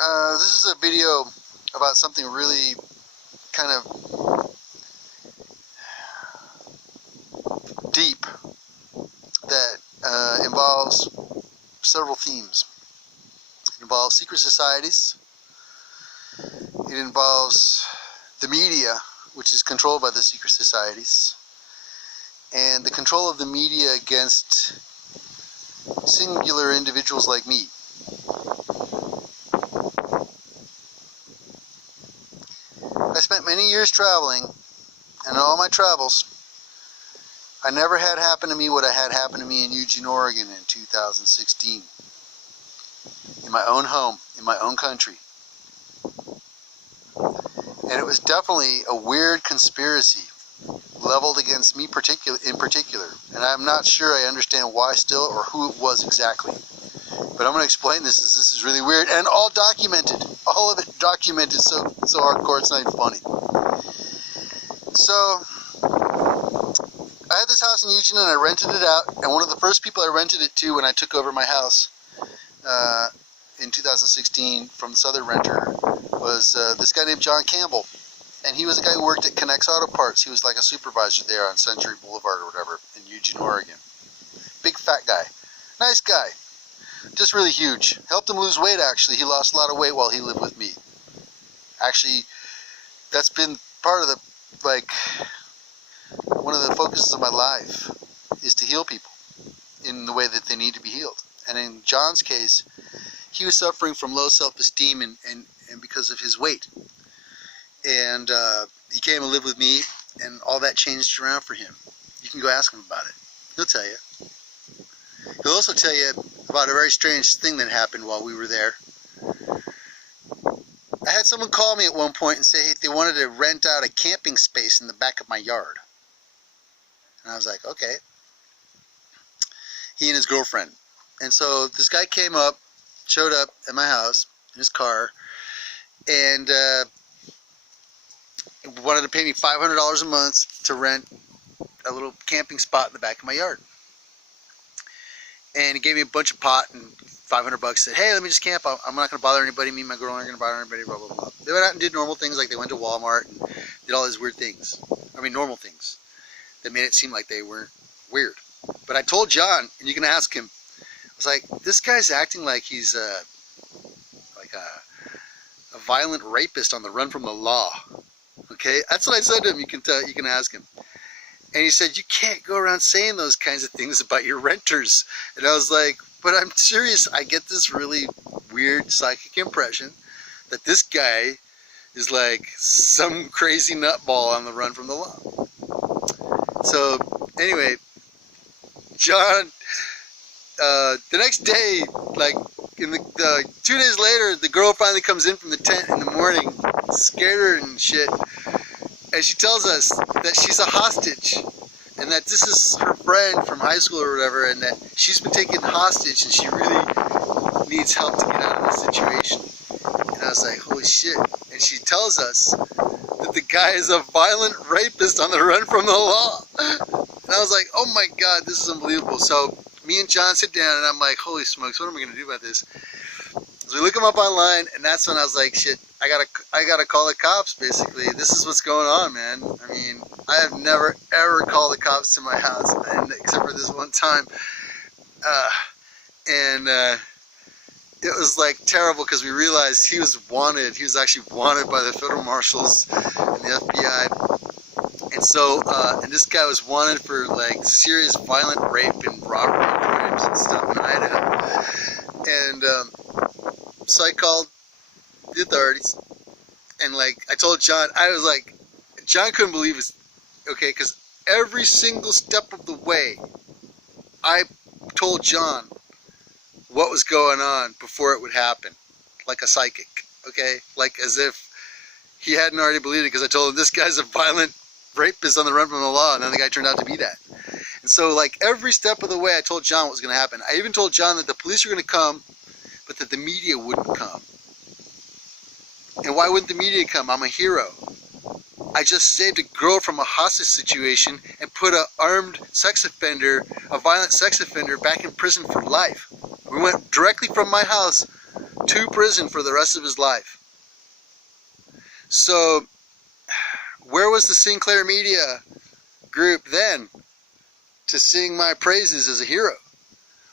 This is a video about something really kind of deep that involves several themes. It involves secret societies. It involves the media, which is controlled by the secret societies, and the control of the media against singular individuals like me. I spent many years traveling, and in all my travels, I never had happen to me what I had happen to me in Eugene, Oregon in 2016. In my own home, in my own country. And it was definitely a weird conspiracy leveled against me in particular. And I'm not sure I understand why still or who it was exactly. But I'm going to explain this as this is really weird and all documented. All of it documented so hardcore it's not even funny. So, I had this house in Eugene and I rented it out. And one of the first people I rented it to when I took over my house in 2016 from this other renter was this guy named John Campbell. And he was a guy who worked at Knights Auto Parts. He was like a supervisor there on Century Boulevard or whatever in Eugene, Oregon. Big fat guy. Nice guy. Just really huge. Helped him lose weight actually. He lost a lot of weight while he lived with me. Actually, that's been part of the, like, one of the focuses of my life is to heal people in the way that they need to be healed. And in John's case, he was suffering from low self-esteem and because of his weight. And he came and lived with me, and all that changed around for him. You can go ask him about it. He'll tell you. He'll also tell you about a very strange thing that happened while we were there. I had someone call me at one point and say they wanted to rent out a camping space in the back of my yard. And I was like, okay. He and his girlfriend. And so this guy came up, showed up at my house in his car, and wanted to pay me $500 a month to rent a little camping spot in the back of my yard. And he gave me a bunch of pot and $500. Said, hey, let me just camp. I'm not going to bother anybody. Me and my girl aren't going to bother anybody, blah, blah, blah. They went out and did normal things, like they went to Walmart and did all these weird things. I mean, normal things that made it seem like they weren't weird. But I told John, and you can ask him, I was like, this guy's acting like he's a violent rapist on the run from the law. Okay, that's what I said to him. You can ask him. And he said, you can't go around saying those kinds of things about your renters. And I was like, but I'm serious. I get this really weird psychic impression that this guy is like some crazy nutball on the run from the law. So anyway, John, the next day, like in the 2 days later, the girl finally comes in from the tent in the morning, scared her and shit. And she tells us that she's a hostage and that this is her friend from high school or whatever, and that she's been taken hostage and she really needs help to get out of this situation. And I was like, holy shit. And she tells us that the guy is a violent rapist on the run from the law. And I was like, oh my God, this is unbelievable. So me and John sit down and I'm like, holy smokes, what am I going to do about this? So we look him up online, and that's when I was like, shit, I gotta call the cops, basically. This is what's going on, man. I mean, I have never, ever called the cops to my house, except for this one time. It was like terrible because we realized he was wanted. He was actually wanted by the federal marshals and the FBI. And so, and this guy was wanted for like serious violent rape and robbery crimes and stuff in Idaho. And so I called the authorities, and like I told John, I was like, John couldn't believe it, okay, because every single step of the way, I told John what was going on before it would happen, like a psychic, okay, like as if he hadn't already believed it, because I told him this guy's a violent rapist on the run from the law, and then the guy turned out to be that. And so like every step of the way, I told John what was going to happen. I even told John that the police were going to come, but that the media wouldn't come. And why wouldn't the media come? I'm a hero. I just saved a girl from a hostage situation and put an armed sex offender, a violent sex offender, back in prison for life. We went directly from my house to prison for the rest of his life. So, where was the Sinclair media group then to sing my praises as a hero?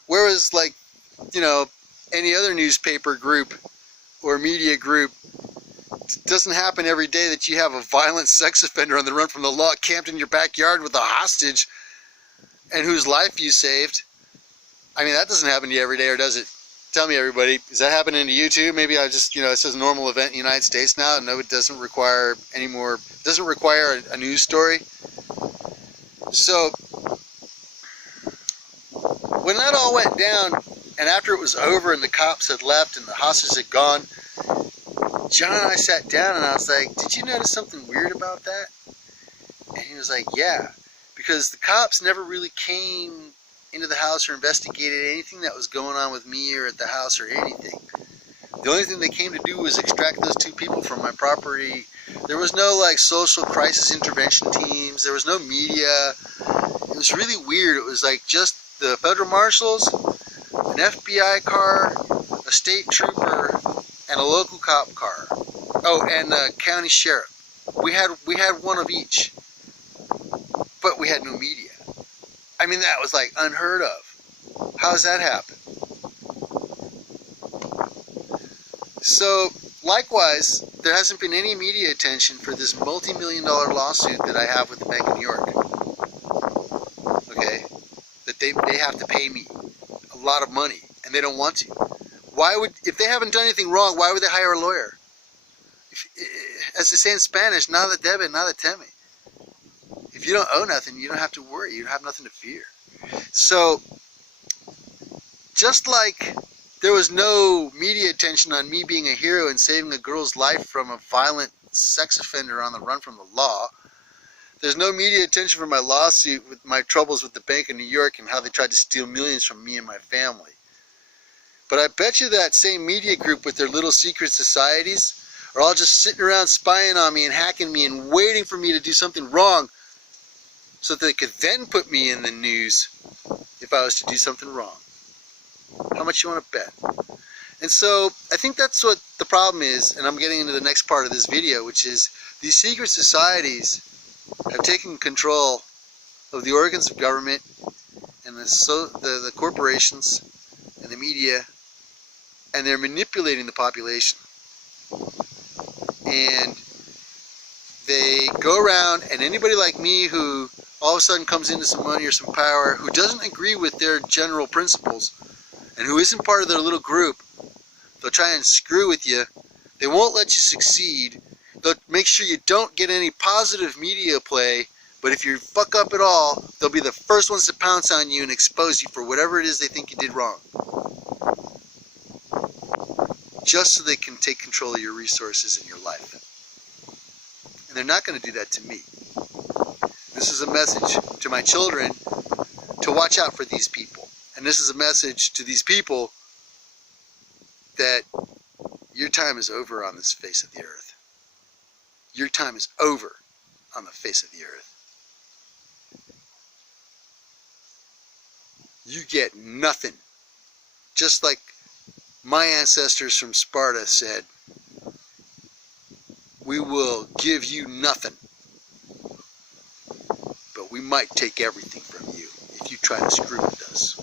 Where was, like, you know, any other newspaper group or media group? It doesn't happen every day that you have a violent sex offender on the run from the law camped in your backyard with a hostage and whose life you saved. I mean, that doesn't happen to you every day, or does it? Tell me, everybody, is that happening to you too? Maybe I just, you know, it says normal event in the United States now. No, it doesn't require any more, doesn't require a news story. So, when that all went down, and after it was over and the cops had left and the hostages had gone, John and I sat down and I was like, did you notice something weird about that? And he was like, yeah, because the cops never really came into the house or investigated anything that was going on with me or at the house or anything. The only thing they came to do was extract those two people from my property. There was no, like, social crisis intervention teams. There was no media. It was really weird. It was like just the federal marshals, an FBI car, a state trooper, and a local cop car. Oh, and a county sheriff. We had one of each, but we had no media. I mean, that was like unheard of. How does that happen? So, likewise, there hasn't been any media attention for this multi-million-dollar lawsuit that I have with the Bank of New York. Okay? That they have to pay me a lot of money, and they don't want to. Why would, if they haven't done anything wrong, why would they hire a lawyer? As they say in Spanish, nada debe, nada teme. If you don't owe nothing, you don't have to worry. You don't have nothing to fear. So, just like there was no media attention on me being a hero and saving a girl's life from a violent sex offender on the run from the law, there's no media attention for my lawsuit with my troubles with the Bank of New York and how they tried to steal millions from me and my family. But I bet you that same media group with their little secret societies are all just sitting around spying on me and hacking me and waiting for me to do something wrong so that they could then put me in the news if I was to do something wrong. How much you want to bet? And so I think that's what the problem is, and I'm getting into the next part of this video, which is these secret societies have taken control of the organs of government and the corporations and the media, and they're manipulating the population. And they go around, and anybody like me who all of a sudden comes into some money or some power, who doesn't agree with their general principles, and who isn't part of their little group, they'll try and screw with you. They won't let you succeed. They'll make sure you don't get any positive media play, but if you fuck up at all, they'll be the first ones to pounce on you and expose you for whatever it is they think you did wrong. Just so they can take control of your resources and your life. And they're not going to do that to me. This is a message to my children to watch out for these people. And this is a message to these people that your time is over on this face of the earth. Your time is over on the face of the earth. You get nothing. Just like my ancestors from Sparta said, we will give you nothing, but we might take everything from you if you try to screw with us.